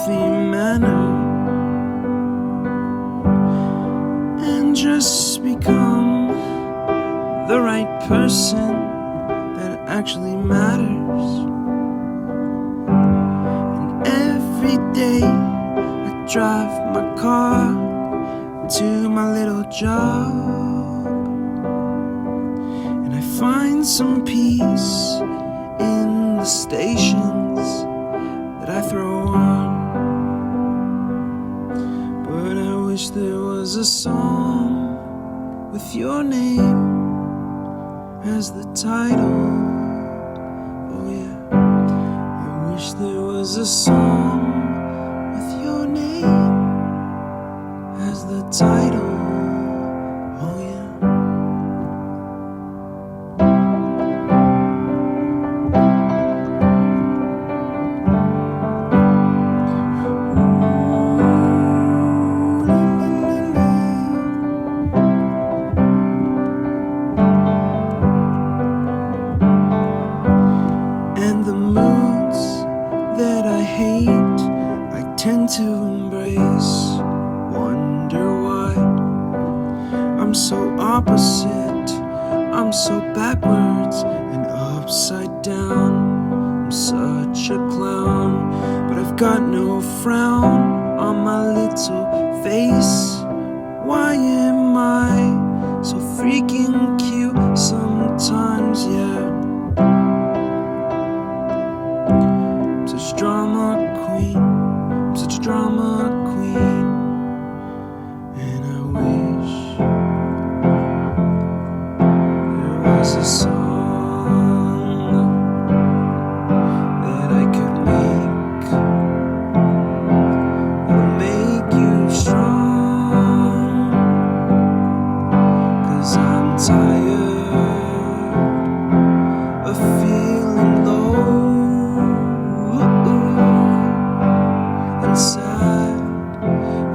healthy manner and just become the right person that actually matters. And every day I drive my car to my little job, and I find some peace in the stations that I throw on. But I wish there was a song with your name as the title. Oh yeah, I wish there was a song with your name as the title. Oh yeah. And the moods that I hate, I tend to embrace. Wonder why I'm so opposite, I'm so backwards and upside down. I'm such a clown, but I've got no frown on my little face. Why am I so freaking cute sometimes, yeah? Such drama queen, I'm such a drama queen, and I wish there was a song that I could make that'll make you strong, 'cause I'm tired of feeling low and sad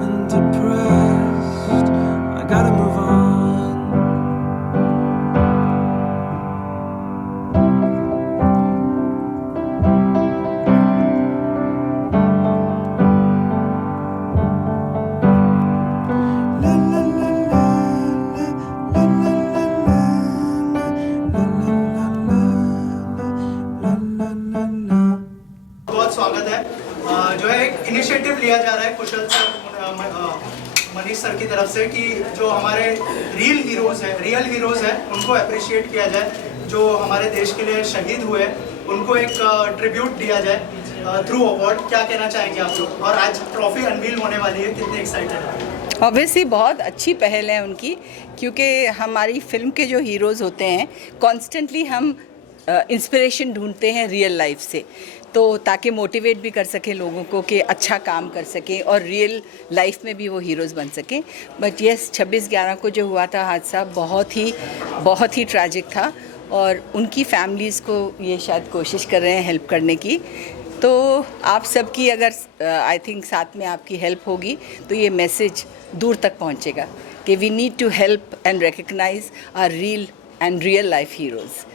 and depressed. I gotta move on. La la la la la la la la la la la. बहुत स्वागत है। जो है एक initiative लिया जा रहा है कुशल सर, मनीष सर की तरफ से, कि जो हमारे रियल हीरोज हैं उनको अप्रिशिएट किया जाए, जो हमारे देश के लिए शहीद हुए उनको एक ट्रिब्यूट दिया जाए थ्रू अवार्ड। क्या कहना चाहेंगे आप लोग? और आज ट्रॉफी अनवील होने वाली है, कितने एक्साइटेड हैं? ऑब्वियसली बहुत अच्छी पहल है उनकी, क्योंकि हमारी फिल्म के जो हीरोज़ होते हैं कॉन्स्टेंटली हम इंस्पिरेशन ढूंढते हैं रियल लाइफ से, तो ताकि मोटिवेट भी कर सकें लोगों को कि अच्छा काम कर सकें और रियल लाइफ में भी वो हीरोज़ बन सकें। बट येस, 26/11 को जो हुआ था हादसा बहुत ही ट्रैजिक था, और उनकी फैमिलीज़ को ये शायद कोशिश कर रहे हैं हेल्प करने की। तो आप सबकी अगर आई थिंक साथ में आपकी हेल्प होगी तो ये मैसेज दूर तक पहुंचेगा कि we need to help and recognise our real life heroes.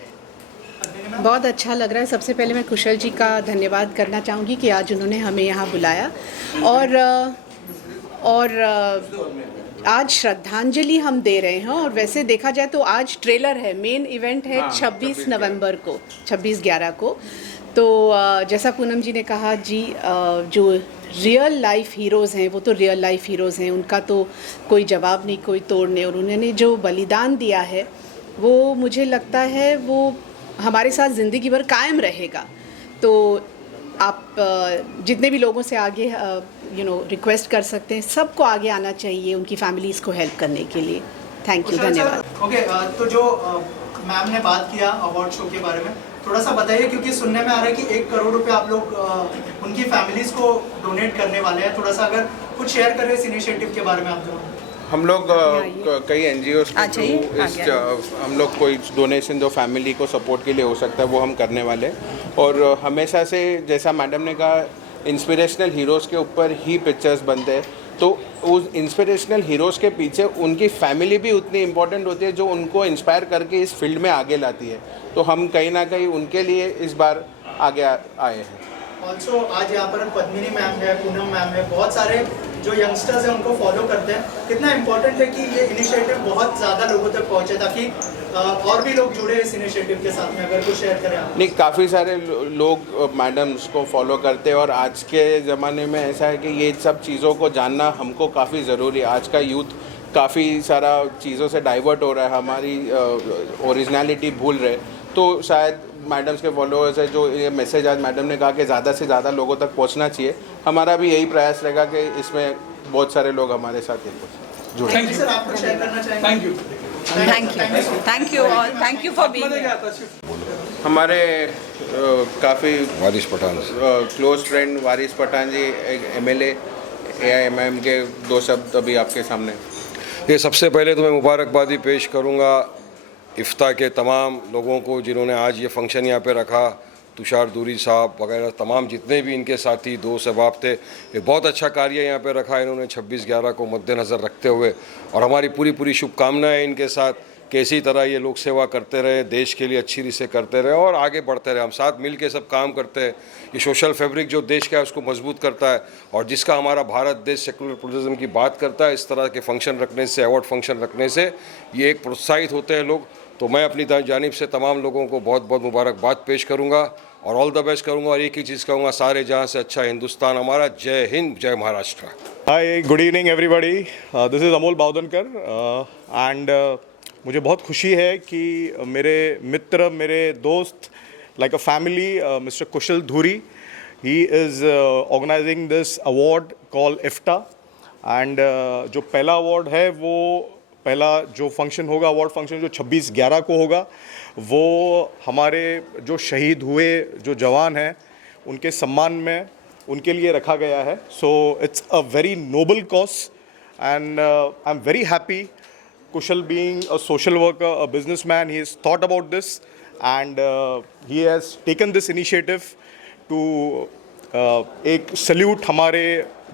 बहुत अच्छा लग रहा है। सबसे पहले मैं कुशल जी का धन्यवाद करना चाहूँगी कि आज उन्होंने हमें यहाँ बुलाया, और आज श्रद्धांजलि हम दे रहे हैं। और वैसे देखा जाए तो आज ट्रेलर है, मेन इवेंट है 26 नवंबर को, 26/11 को। तो जैसा पूनम जी ने कहा जी, जो रियल लाइफ हीरोज़ हैं वो तो रियल लाइफ हीरोज़ हैं, उनका तो कोई जवाब नहीं, कोई तोड़ नहीं। और उन्होंने जो बलिदान दिया है वो मुझे लगता है वो हमारे साथ ज़िंदगी भर कायम रहेगा। तो आप जितने भी लोगों से आगे रिक्वेस्ट कर सकते हैं, सबको आगे आना चाहिए उनकी फैमिलीज़ को हेल्प करने के लिए। थैंक यू, धन्यवाद। ओके, तो जो मैम ने बात किया अवार्ड शो के बारे में, थोड़ा सा बताइए, क्योंकि सुनने में आ रहा है कि 1 करोड़ रुपए आप लोग उनकी फैमिलीज़ को डोनेट करने वाले हैं। थोड़ा सा अगर कुछ शेयर करें इस इनिशिएटिव के बारे में आप दोनों। हम लोग कई NGOs के थ्रू हम लोग कोई डोनेशन जो फैमिली को सपोर्ट के लिए हो सकता है वो हम करने वाले हैं। और हमेशा से जैसा मैडम ने कहा, इंस्पिरेशनल हीरोज़ के ऊपर ही पिक्चर्स बनते हैं, तो उस इंस्पिरेशनल हीरोज़ के पीछे उनकी फैमिली भी उतनी इम्पोर्टेंट होती है जो उनको इंस्पायर करके इस फील्ड में आगे लाती है। तो हम कहीं ना कहीं उनके लिए इस बार आगे आए हैं। ऑल्सो आज यहाँ पर पद्मिनी मैम है, पूनम मैम है, बहुत सारे जो यंगस्टर्स हैं उनको फॉलो करते हैं। कितना इम्पोर्टेंट है कि ये इनिशिएटिव बहुत ज़्यादा लोगों तक पहुँचे, ताकि और भी लोग जुड़े इस इनिशिएटिव के साथ में। अगर कुछ शेयर करें आप। नहीं, काफ़ी सारे लोग मैडम्स को फॉलो करते हैं और आज के ज़माने में ऐसा है कि ये सब चीज़ों को जानना हमको काफ़ी ज़रूरी है। आज का यूथ काफ़ी सारा चीज़ों से डाइवर्ट हो रहा है, हमारी ओरिजिनलिटी भूल रहे, तो शायद मैडम्स के फॉलोअर्स है जो ये मैसेज आज मैडम ने कहा कि ज़्यादा से ज़्यादा लोगों तक पहुंचना चाहिए। हमारा भी यही प्रयास रहेगा कि इसमें बहुत सारे लोग हमारे साथ जुड़े। थैंक यू सर, आप कुछ शेयर करना चाहेंगे? Thank you. Thank you all, thank you for being. हमारे काफ़ी वारिस पठान क्लोज फ्रेंड वारिस पठान जी MLA AIMIM के दो शब्द अभी आपके सामने। ये सबसे पहले तो मैं मुबारकबादी पेश करूंगा इफ्ता के तमाम लोगों को जिन्होंने आज ये फंक्शन यहाँ पे रखा, तुषार दूरी साहब वगैरह तमाम जितने भी इनके साथी दोस्त अहबाब थे। ये बहुत अच्छा कार्य यहाँ पे रखा इन्होंने 26/11 को मद्देनज़र रखते हुए, और हमारी पूरी शुभकामनाएं इनके साथ कि इसी तरह ये लोक सेवा करते रहे, देश के लिए अच्छी रीत से करते रहे और आगे बढ़ते रहे। हम साथ मिल के सब काम करते हैं। ये सोशल फैब्रिक जो देश का है उसको मजबूत करता है, और जिसका हमारा भारत देश सेकुलर प्लुरलिज्म की बात करता है, इस तरह के फंक्शन रखने से, अवार्ड फंक्शन रखने से ये एक प्रोत्साहित होते हैं लोग। तो मैं अपनी जानिब से तमाम लोगों को बहुत बहुत मुबारकबाद पेश करूँगा और ऑल द बेस्ट करूँगा, और एक ही चीज़ कहूँगा, सारे जहाँ से अच्छा हिंदुस्तान हमारा। जय हिंद, जय Maharashtra. Hi, good evening everybody. This is Amol Baudankar and मुझे बहुत खुशी है कि मेरे मित्र, मेरे दोस्त, like a family, mister Kushal Dhuri, he is organising this award call IFTA. And जो पहला अवार्ड है, वो पहला जो फंक्शन होगा, अवार्ड फंक्शन जो 26/11 को होगा, वो हमारे जो शहीद हुए जो जवान हैं उनके सम्मान में उनके लिए रखा गया है। सो it's a very noble cause and I am very happy. Kushal being a social worker, a businessman, he has thought about this and he has taken this initiative to एक सल्यूट हमारे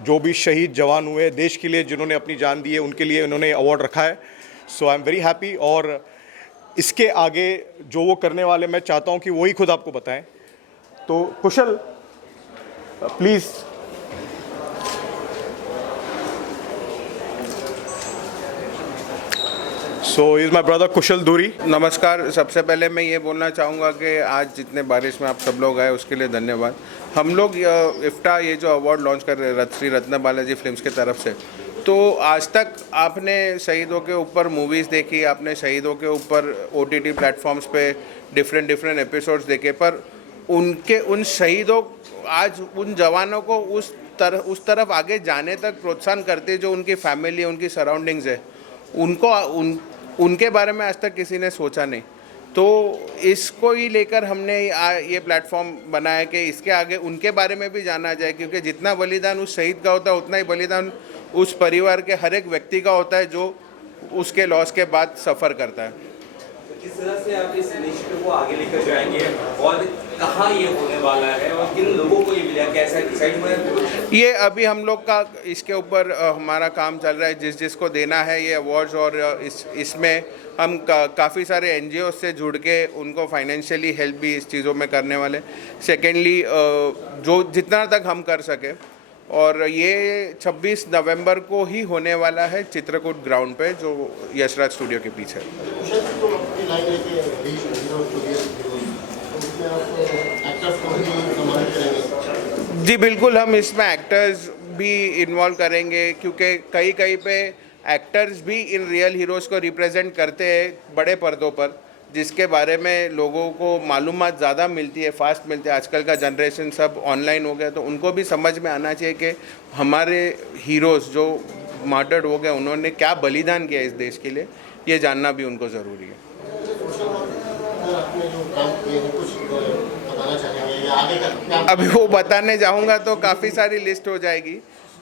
जो भी शहीद जवान हुए देश के लिए, जिन्होंने अपनी जान दी है, उनके लिए उन्होंने अवार्ड रखा है. सो आई एम वेरी हैप्पी. और इसके आगे जो वो करने वाले, मैं चाहता हूँ कि वही खुद आपको बताएं. तो Kushal please. So is my brother Kushal Dhuri. नमस्कार. सबसे पहले मैं ये बोलना चाहूँगा कि आज जितने बारिश में आप सब लोग आए उसके लिए धन्यवाद. हम लोग इफ्टा ये जो अवार्ड लॉन्च कर रहे हैं श्री रत्न बालाजी फिल्म्स की तरफ से, तो आज तक आपने शहीदों के ऊपर मूवीज़ देखी, आपने शहीदों के ऊपर OTT प्लेटफॉर्म्स पे डिफरेंट एपिसोड्स देखे, पर उनके उन शहीदों, आज उन जवानों को उस तरफ आगे जाने तक प्रोत्साहन करते जो उनकी फैमिली, उनकी सराउंडिंग्स है, उनके बारे में आज तक किसी ने सोचा नहीं. तो इसको ही लेकर हमने ये प्लेटफॉर्म बनाया कि इसके आगे उनके बारे में भी जाना जाए, क्योंकि जितना बलिदान उस शहीद का होता है उतना ही बलिदान उस परिवार के हर एक व्यक्ति का होता है जो उसके लॉस के बाद सफ़र करता है. किस तरह से आप इस इनिशिएटिव को आगे लेकर जाएंगे और कहाँ ये होने वाला है और किन लोगों को ये मिला, कैसा डिसाइड हुआ है? ये अभी हम लोग का इसके ऊपर हमारा काम चल रहा है, जिसको देना है ये अवार्ड्स, और इसमें हम काफ़ी सारे NGOs से जुड़ के उनको फाइनेंशियली हेल्प भी इस चीज़ों में करने वाले. सेकेंडली जो जितना तक हम कर सके, और ये 26 नवंबर को ही होने वाला है चित्रकूट ग्राउंड पे, जो यशराज स्टूडियो के पीछे. जी बिल्कुल, हम इसमें एक्टर्स भी इन्वॉल्व करेंगे, क्योंकि कई पे एक्टर्स भी इन रियल हीरोज़ को रिप्रेजेंट करते हैं बड़े पर्दों पर, जिसके बारे में लोगों को मालूमात ज़्यादा मिलती है, फास्ट मिलती है. आजकल का जनरेशन सब ऑनलाइन हो गया, तो उनको भी समझ में आना चाहिए कि हमारे हीरोज़ जो मार्टर्ड हो गए, उन्होंने क्या बलिदान किया इस देश के लिए, ये जानना भी उनको ज़रूरी है. अभी वो बताने जाऊँगा तो काफ़ी सारी लिस्ट हो जाएगी,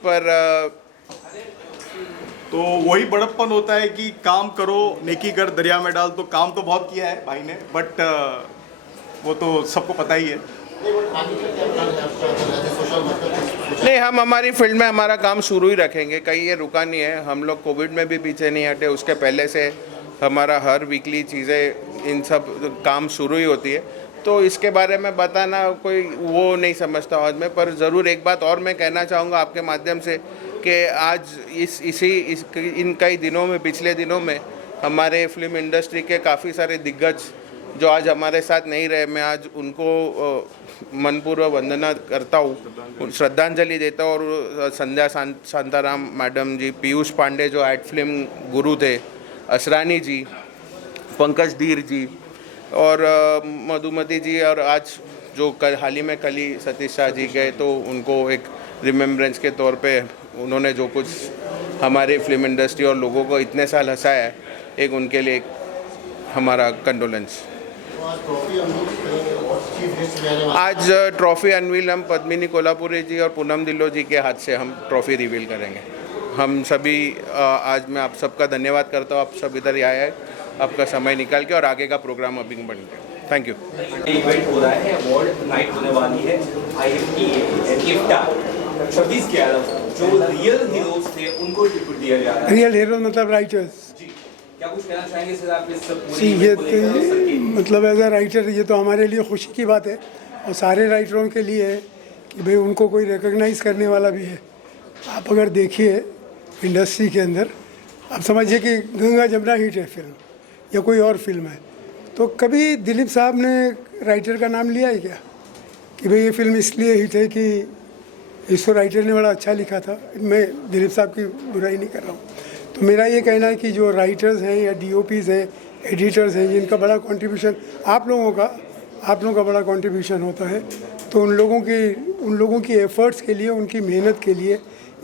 पर तो वही बड़प्पन होता है कि काम करो, नेकी कर दरिया में डाल. तो काम तो बहुत किया है भाई ने, बट वो तो सबको पता ही है. नहीं, हम हमारी फील्ड में हमारा काम शुरू ही रखेंगे, कहीं ये रुका नहीं है. हम लोग कोविड में भी पीछे नहीं हटे, उसके पहले से हमारा हर वीकली चीज़ें, इन सब काम शुरू ही होती है. तो इसके बारे में बताना कोई वो नहीं समझता आज मैं, पर ज़रूर एक बात और मैं कहना चाहूँगा आपके माध्यम से कि आज इन कई दिनों में, पिछले दिनों में हमारे फिल्म इंडस्ट्री के काफ़ी सारे दिग्गज जो आज हमारे साथ नहीं रहे, मैं आज उनको मनपूर्वक वंदना करता हूँ, श्रद्धांजलि देता हूँ। और संध्या शांताराम मैडम जी, पीयूष पांडे जो एड फिल्म गुरु थे, असरानी जी, पंकज धीर जी और मधुमती जी, और आज जो हाल ही में कल ही सतीश शाह जी गए, तो उनको एक रिमेम्बरेंस के तौर पे उन्होंने जो कुछ हमारे फिल्म इंडस्ट्री और लोगों को इतने साल हंसाया है, एक उनके लिए एक हमारा कंडोलेंस। आज ट्रॉफ़ी अनवील हम पद्मिनी कोल्हापुरी जी और पूनम ढिल्लों जी के हाथ से हम ट्रॉफ़ी रिवील करेंगे। हम सभी आज मैं आप सबका धन्यवाद करता हूँ, आप सब इधर आए हैं, आपका समय निकाल के, और आगे का प्रोग्राम अभी बन गया। Thank you. इवेंट हो रहा है, अवार्ड नाइट होने वाली है, IFTA 26/11 जो रियल हीरोज थे उनको ट्रिब्यूट दिया जा रहा है। रियल हीरो मतलब राइटर्स। क्या कुछ कहना चाहेंगे सर आप इस सी ये मतलब एज अ राइटर ये तो हमारे लिए खुशी की बात है, और सारे राइटरों के लिए है कि भाई उनको कोई रिकॉग्नाइज करने वाला भी है। आप अगर देखिए इंडस्ट्री के अंदर, आप समझिए कि गंगा जमुना हिट है फिल्म या कोई और फिल्म है, तो कभी दिलीप साहब ने राइटर का नाम लिया है क्या कि भाई ये फिल्म इसलिए हिट है कि इसको राइटर ने बड़ा अच्छा लिखा था? मैं दिलीप साहब की बुराई नहीं कर रहा हूँ। तो मेरा ये कहना है कि जो राइटर्स हैं या DOPs हैं, एडिटर्स हैं, जिनका बड़ा कंट्रीब्यूशन आप लोगों का बड़ा कंट्रीब्यूशन होता है, तो उन लोगों की एफर्ट्स के लिए, उनकी मेहनत के लिए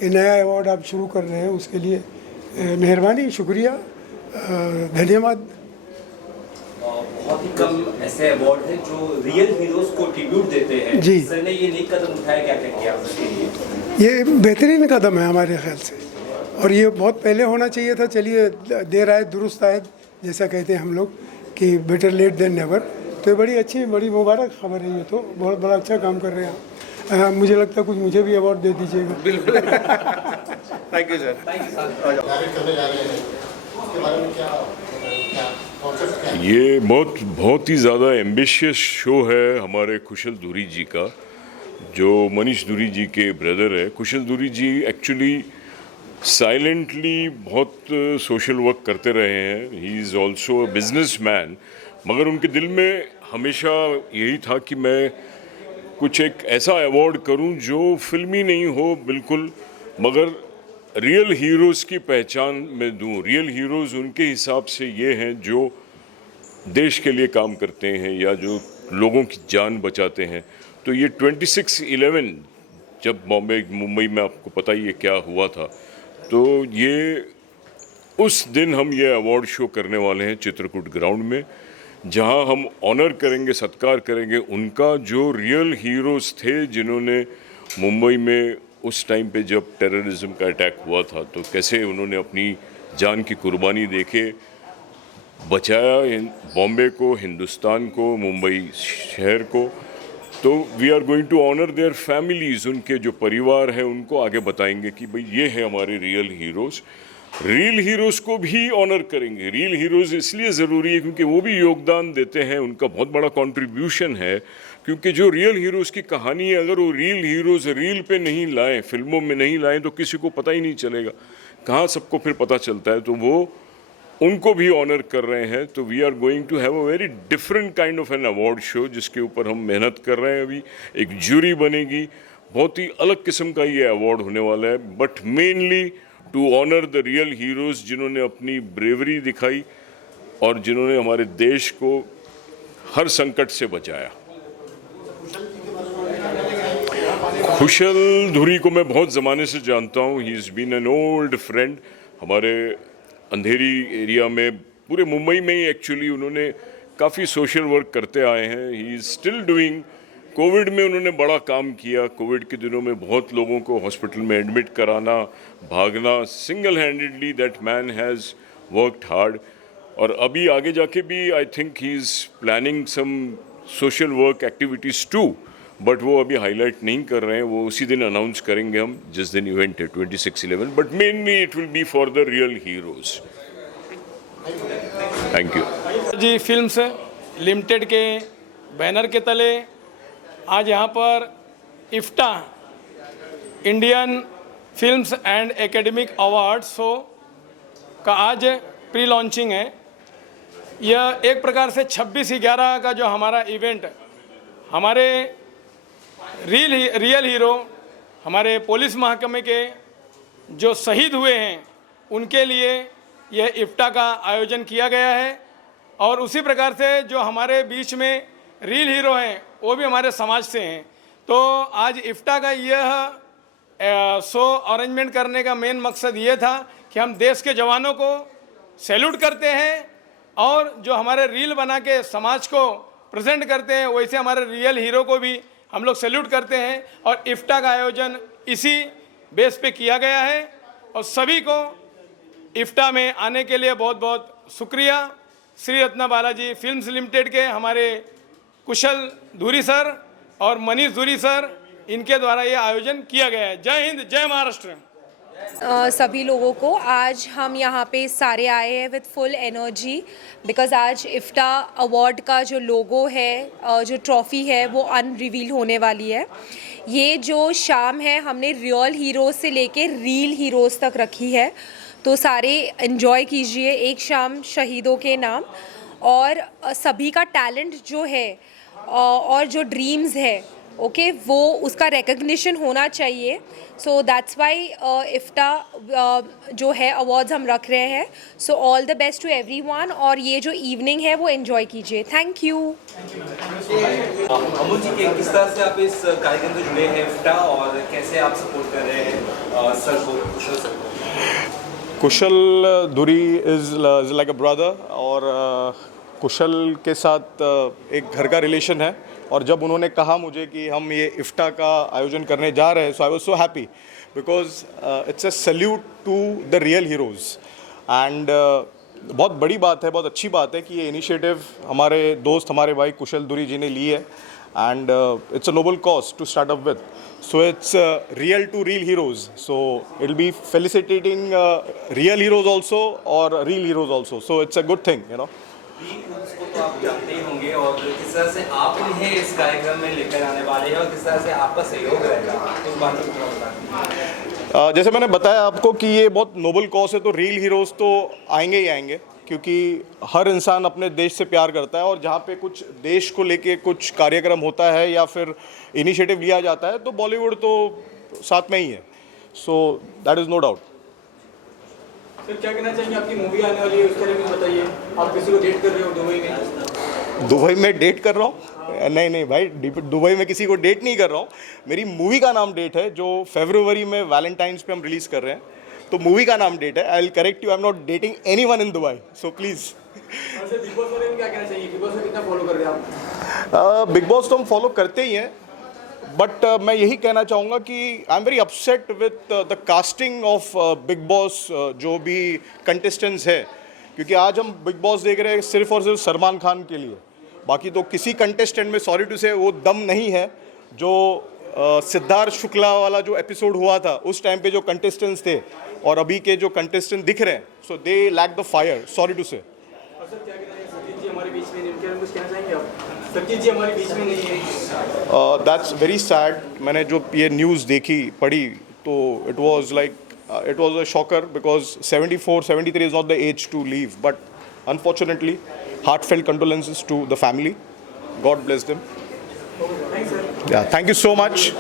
ये नया अवार्ड आप शुरू कर रहे हैं, उसके लिए मेहरबानी, शुक्रिया, धन्यवाद। बहुत ही कम ऐसे अवार्ड हैं जो रियल हीरोज को ट्रिब्यूट देते हैं। जी। सर ने ये नेक कदम उठाया, क्या कहेंगे आप इसके लिए? ये बेहतरीन कदम है हमारे ख्याल से, और ये बहुत पहले होना चाहिए था। चलिए, देर आए दुरुस्त आए, जैसा कहते हैं हम लोग कि बेटर लेट देन नेवर। तो ये बड़ी अच्छी, बड़ी मुबारक खबर है। ये तो बहुत बड़ा अच्छा काम कर रहे हैं आप। मुझे लगता है कुछ मुझे भी अवार्ड दे दीजिएगा। बिल्कुल। Thank you sir. ये बहुत ही ज़्यादा एम्बिशियस शो है हमारे कुशल धुरी जी का, जो मनीष धुरी जी के ब्रदर है। कुशल धुरी जी एक्चुअली साइलेंटली बहुत सोशल वर्क करते रहे हैं। He is also a business man, मगर उनके दिल में हमेशा यही था कि मैं कुछ एक ऐसा अवार्ड करूं जो फिल्मी नहीं हो बिल्कुल, मगर रियल हीरोज़ की पहचान मैं दूं। रियल हीरोज़ उनके हिसाब से ये हैं जो देश के लिए काम करते हैं या जो लोगों की जान बचाते हैं। तो ये 26/11 जब मुंबई में आपको पता ही है क्या हुआ था, तो ये उस दिन हम ये अवार्ड शो करने वाले हैं चित्रकूट ग्राउंड में, जहां हम ऑनर करेंगे, सत्कार करेंगे उनका जो रियल हीरोज़ थे, जिन्होंने मुंबई में उस टाइम पे जब टेररिज्म का अटैक हुआ था, तो कैसे उन्होंने अपनी जान की कुर्बानी देके बचाया बॉम्बे को, हिंदुस्तान को, मुंबई शहर को। तो we are going to honour their families, उनके जो परिवार हैं उनको आगे बताएंगे कि भाई ये है हमारे रियल हीरोज़। रियल हीरोज़ को भी ऑनर करेंगे। रियल हीरोज़ इसलिए ज़रूरी है क्योंकि वो भी योगदान देते हैं, उनका बहुत बड़ा कंट्रीब्यूशन है। क्योंकि जो रियल हीरोज़ की कहानी है, अगर वो रियल हीरोज़ रील पे नहीं लाएं, फिल्मों में नहीं लाएं, तो किसी को पता ही नहीं चलेगा। कहाँ सबको फिर पता चलता है? तो वो उनको भी ऑनर कर रहे हैं। तो we are going to have a very different kind of an award show, जिसके ऊपर हम मेहनत कर रहे हैं। अभी एक ज्यूरी बनेगी, बहुत ही अलग किस्म का ये अवार्ड होने वाला है, but mainly to honour the real heroes जिन्होंने अपनी ब्रेवरी दिखाई और जिन्होंने हमारे देश को हर संकट से बचाया। कुशल धुरी को मैं बहुत ज़माने से जानता हूँ। He is been an old friend. हमारे अंधेरी एरिया में, पूरे मुंबई में ही एक्चुअली उन्होंने काफ़ी सोशल वर्क करते आए हैं। He is still doing. Covid में उन्होंने बड़ा काम किया। कोविड के दिनों में बहुत लोगों को हॉस्पिटल में एडमिट कराना, भागना, single handedly that man has worked hard. और अभी आगे जाके भी I think he is planning some social work activities too, but वो अभी हाईलाइट नहीं कर रहे हैं। वो उसी दिन अनाउंस करेंगे हम जिस दिन इवेंट है 26/11, but mainly it will be for the real heroes. Thank you ji. Films limited के बैनर के तले आज यहाँ पर IFTA Indian films and academic award show का आज प्री लॉन्चिंग है। यह एक प्रकार से 26/11 का जो हमारा इवेंट, हमारे रियल हीरो, हमारे पुलिस महकमे के जो शहीद हुए हैं उनके लिए यह इफ्टा का आयोजन किया गया है। और उसी प्रकार से जो हमारे बीच में रियल हीरो हैं वो भी हमारे समाज से हैं। तो आज इफ्टा का यह शो अरेंजमेंट करने का मेन मकसद ये था कि हम देश के जवानों को सैल्यूट करते हैं और जो हमारे रील बना के समाज को प्रेजेंट करते हैं वैसे हमारे रियल हीरो को भी हम लोग सैल्यूट करते हैं। और इफ्टा का आयोजन इसी बेस पे किया गया है और सभी को इफ्टा में आने के लिए बहुत बहुत शुक्रिया। श्री रत्ना बालाजी फिल्म्स लिमिटेड के हमारे कुशल धुरी सर और मनीष धुरी सर, इनके द्वारा ये आयोजन किया गया है। जय हिंद, जय महाराष्ट्र। सभी लोगों को आज हम यहाँ पे सारे आए हैं विद फुल एनर्जी, बिकॉज़ आज इफ्टा अवार्ड का जो लोगो है, जो ट्रॉफ़ी है, वो अनरिवील होने वाली है। ये जो शाम है हमने रियल हीरोज़ से लेके रील हीरोज़ तक रखी है, तो सारे एंजॉय कीजिए एक शाम शहीदों के नाम। और सभी का टैलेंट जो है और जो ड्रीम्स है, ओके, वो उसका रिकग्निशन होना चाहिए। सो दैट्स वाई इफ्टा जो है अवार्ड्स हम रख रहे हैं। So all the best to everyone और ये जो इवनिंग है वो एंजॉय कीजिए। Thank you. अमोल जी, किस तरह से आप इस कार्यक्रम से जुड़े हैं इफ्टा और कैसे आप सपोर्ट कर रहे हैं सर को, कुशल सर को? कुशल धुरी इज़ लाइक अ ब्रदर और कुशल के साथ एक घर का रिलेशन है। और जब उन्होंने कहा मुझे कि हम ये इफ्टा का आयोजन करने जा रहे हैं, so I was so happy because it's a salute to the real heroes. And बहुत बड़ी बात है, बहुत अच्छी बात है कि ये इनिशिएटिव हमारे दोस्त, हमारे भाई कुशल धुरी जी ने ली है। And it's a noble cause to start up with, so it's real to real heroes. So it will be felicitating real heroes also और real heroes also. So it's a good thing, you know. उसको तो आप जानते ही होंगे और किस तरह से आप उन्हें इस कार्यक्रम में लेकर आने वाले हैं और किस तरह से आपका सहयोग रहेगा, उस बात को थोड़ा बताएं। जैसे मैंने बताया आपको कि ये बहुत नोबल कॉज है, तो रियल हीरोज़ तो आएंगे ही आएंगे, क्योंकि हर इंसान अपने देश से प्यार करता है। और जहाँ पे कुछ देश को लेके कुछ कार्यक्रम होता है या फिर इनिशिएटिव लिया जाता है तो बॉलीवुड तो साथ में ही है। So that is no doubt. Sir, क्या कहना चाहेंगे? आपकी मूवी आने वाली है, उसके बारे में बताइए। आप किसी को डेट कर रहे हो दुबई में? दुबई में डेट कर रहा हूँ? नहीं भाई, दुबई में किसी को डेट नहीं कर रहा हूँ। मेरी मूवी का नाम डेट है, जो फरवरी में वैलेंटाइंस पे हम रिलीज़ कर रहे हैं, तो मूवी का नाम डेट है। I will correct you, I am not dating anyone in Dubai, so please. Big boss बारे में क्या कहना चाहिए? बिग बॉस में कितना फॉलो कर रहे हैं आप? बिग बॉस तो हम फॉलो करते ही हैं, बट मैं यही कहना चाहूँगा कि I am very upset with the casting of big boss, जो भी कंटेस्टेंट्स है, क्योंकि आज हम बिग बॉस देख रहे हैं सिर्फ और सिर्फ सलमान खान के लिए। बाकी तो किसी कंटेस्टेंट में, सॉरी टू से, वो दम नहीं है जो सिद्धार्थ शुक्ला वाला जो एपिसोड हुआ था उस टाइम पे जो कंटेस्टेंट्स थे और अभी के जो कंटेस्टेंट दिख रहे हैं, so they lack the fire, sorry to say. That's very sad. मैंने जो ये न्यूज़ देखी, पढ़ी, तो it was like it was a shocker because 74, 73 is not the age to leave. But unfortunately, heartfelt condolences to the family. God bless them. Yeah, thank you so much.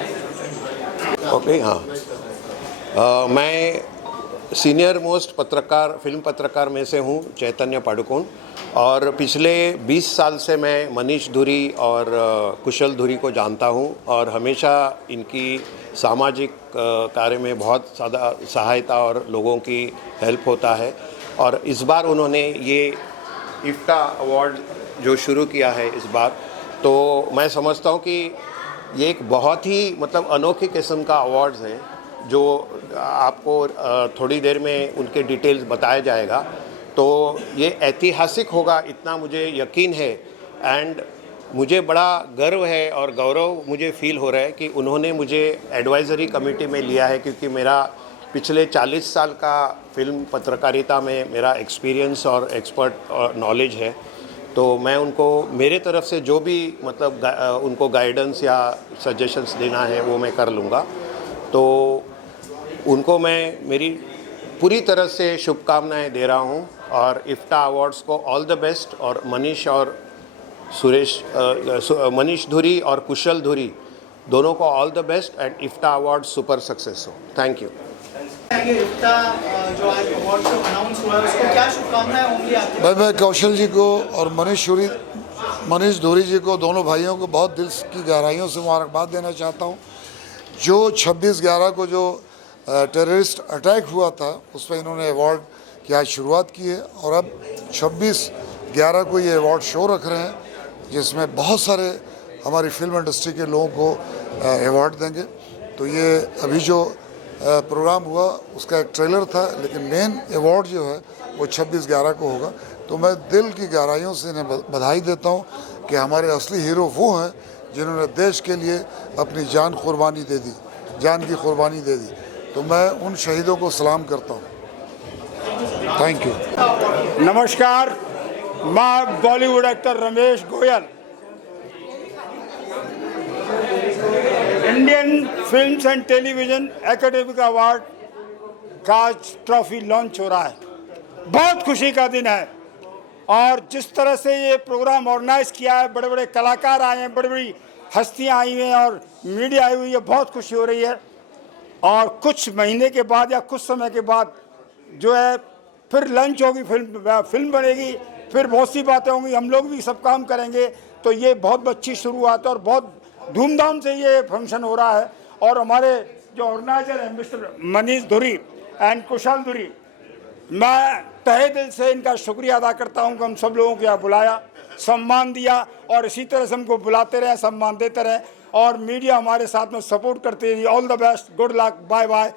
Okay, हाँ, मैं senior most पत्रकार, film पत्रकार में से हूँ, चैतन्य पादुकोण। और पिछले 20 साल से मैं मनीष धुरी और कुशल धुरी को जानता हूँ और हमेशा इनकी सामाजिक कार्य में बहुत ज़्यादा सहायता और लोगों की हेल्प होता है। और इस बार उन्होंने ये इफ्टा अवार्ड जो शुरू किया है इस बार, तो मैं समझता हूँ कि ये एक बहुत ही मतलब अनोखी किस्म का अवार्ड्स है, जो आपको थोड़ी देर में उनके डिटेल्स बताया जाएगा। तो ये ऐतिहासिक होगा, इतना मुझे यकीन है। एंड मुझे बड़ा गर्व है और गौरव मुझे फील हो रहा है कि उन्होंने मुझे एडवाइज़री कमेटी में लिया है, क्योंकि मेरा पिछले 40 साल का फिल्म पत्रकारिता में मेरा एक्सपीरियंस और एक्सपर्ट और नॉलेज है। तो मैं उनको मेरे तरफ से जो भी मतलब उनको गाइडेंस या सजेशंस देना है वो मैं कर लूँगा। तो उनको मैं मेरी पूरी तरह से शुभकामनाएं दे रहा हूँ और इफ्ता अवार्ड्स को ऑल द बेस्ट। और मनीष धुरी और कुशल धुरी दोनों को all the best and IFTA award super success हो। Thank you. इफ्ता जो आज अवार्ड शो अनाउंस हुआ है उसको क्या शुभकामनाएं होंगी आपकी? मैं कौशल जी को और मनीष धुरी जी को, दोनों भाइयों को बहुत दिल की गहराइयों से मुबारकबाद देना चाहता हूँ। जो 26/11 को जो टेररिस्ट अटैक हुआ था उस पर इन्होंने अवार्ड की आज शुरुआत की है और अब 26/11 को ये अवार्ड शो रख रहे हैं जिसमें बहुत सारे हमारी फिल्म इंडस्ट्री के लोगों को अवार्ड देंगे। तो ये अभी जो प्रोग्राम हुआ उसका एक ट्रेलर था, लेकिन मेन अवार्ड जो है वो 26/11 को होगा। तो मैं दिल की गहराइयों से इन्हें बधाई देता हूँ कि हमारे असली हीरो वो हैं जिन्होंने देश के लिए अपनी जान की कुर्बानी दे दी। तो मैं उन शहीदों को सलाम करता हूँ। Thank you. नमस्कार, मैं Bollywood actor Ramesh Goyal. Indian films and television academy award का आज ट्रॉफी लॉन्च हो रहा है। बहुत खुशी का दिन है और जिस तरह से ये प्रोग्राम ऑर्गेनाइज किया है, बड़े बड़े कलाकार आए हैं, बड़ी बड़ी हस्तियां आई हुई हैं और मीडिया आई हुई है, बहुत खुशी हो रही है। और कुछ महीने के बाद या कुछ समय के बाद जो है फिर लंच होगी, फिल्म बनेगी, फिर बहुत सी बातें होंगी, हम लोग भी सब काम करेंगे। तो ये बहुत अच्छी शुरुआत है और बहुत धूमधाम से ये फंक्शन हो रहा है। और हमारे जो ऑर्गेनाइजर हैं मिस्टर मनीष धुरी एंड कुशल धुरी, मैं तहे दिल से इनका शुक्रिया अदा करता हूं कि हम सब लोगों को यहाँ बुलाया, सम्मान दिया और इसी तरह से हमको बुलाते रहे, सम्मान देते रहे और मीडिया हमारे साथ में सपोर्ट करते रही। All the best, good luck, bye bye,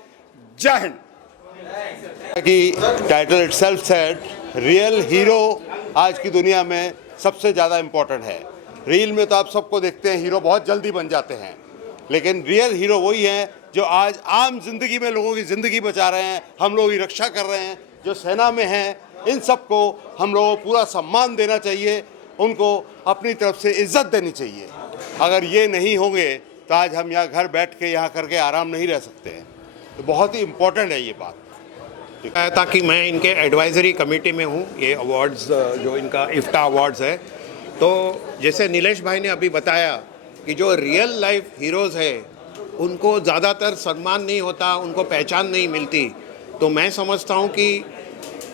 जय हिंद। कि title itself said real hero आज की दुनिया में सबसे ज़्यादा इम्पोर्टेंट है। रील में तो आप सबको देखते हैं हीरो बहुत जल्दी बन जाते हैं, लेकिन रियल हीरो वही हैं जो आज आम जिंदगी में लोगों की ज़िंदगी बचा रहे हैं, हम लोगों की रक्षा कर रहे हैं, जो सेना में हैं। इन सबको हम लोगों को पूरा सम्मान देना चाहिए, उनको अपनी तरफ से इज्जत देनी चाहिए। अगर ये नहीं होंगे तो आज हम यहाँ घर बैठ के यहाँ करके आराम नहीं रह सकते हैं। तो बहुत ही इम्पोर्टेंट है ये बात। ताकि मैं इनके एडवाइजरी कमेटी में हूँ, ये अवार्ड्स जो इनका इफ्ता अवार्ड्स है। तो जैसे नीलेश भाई ने अभी बताया कि जो रियल लाइफ हीरोज़ है उनको ज़्यादातर सम्मान नहीं होता, उनको पहचान नहीं मिलती। तो मैं समझता हूँ कि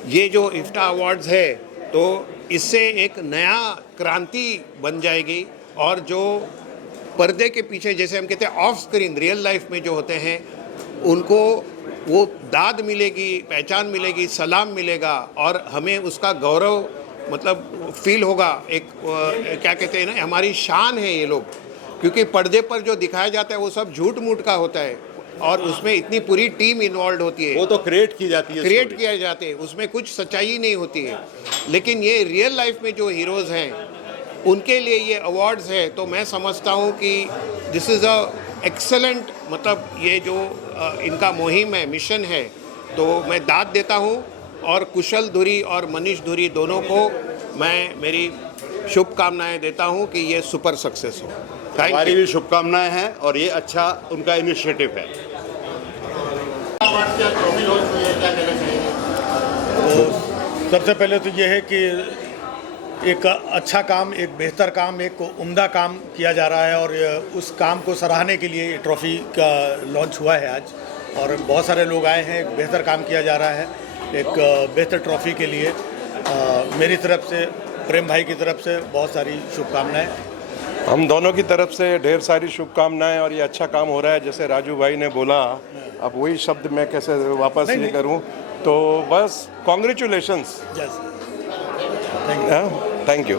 ये जो इफ्ता अवार्ड्स है तो इससे एक नया क्रांति बन जाएगी और जो पर्दे के पीछे, जैसे हम कहते हैं ऑफ स्क्रीन, रियल लाइफ में जो होते हैं उनको वो दाद मिलेगी, पहचान मिलेगी, सलाम मिलेगा और हमें उसका गौरव मतलब फील होगा। एक क्या कहते हैं ना, हमारी शान है ये लोग, क्योंकि पर्दे पर जो दिखाया जाता है वो सब झूठ मूठ का होता है और उसमें इतनी पूरी टीम इन्वॉल्व होती है, वो तो क्रिएट की जाती है, क्रिएट किया जाते हैं, उसमें कुछ सच्चाई नहीं होती है। लेकिन ये रियल लाइफ में जो हीरोज़ हैं उनके लिए ये अवार्ड्स है। तो मैं समझता हूँ कि दिस इज़ अ एक्सेलेंट, मतलब ये जो इनका मुहिम है, मिशन है, तो मैं दाद देता हूँ। और कुशल धुरी और मनीष धुरी दोनों को मैं मेरी शुभकामनाएं देता हूँ कि ये सुपर सक्सेस हो। हमारी भी शुभकामनाएं हैं और ये अच्छा उनका इनिशिएटिव है। तो सबसे पहले तो ये है कि एक अच्छा काम, एक बेहतर काम, एक उम्दा काम किया जा रहा है और उस काम को सराहने के लिए ट्रॉफ़ी का लॉन्च हुआ है आज और बहुत सारे लोग आए हैं। एक बेहतर काम किया जा रहा है, एक बेहतर ट्रॉफ़ी के लिए मेरी तरफ से, प्रेम भाई की तरफ से बहुत सारी शुभकामनाएं। हम दोनों की तरफ से ढेर सारी शुभकामनाएं और ये अच्छा काम हो रहा है। जैसे राजू भाई ने बोला, अब वही शब्द मैं कैसे वापस ये करूं, तो बस कॉन्ग्रेचुलेशंस, थैंक यू।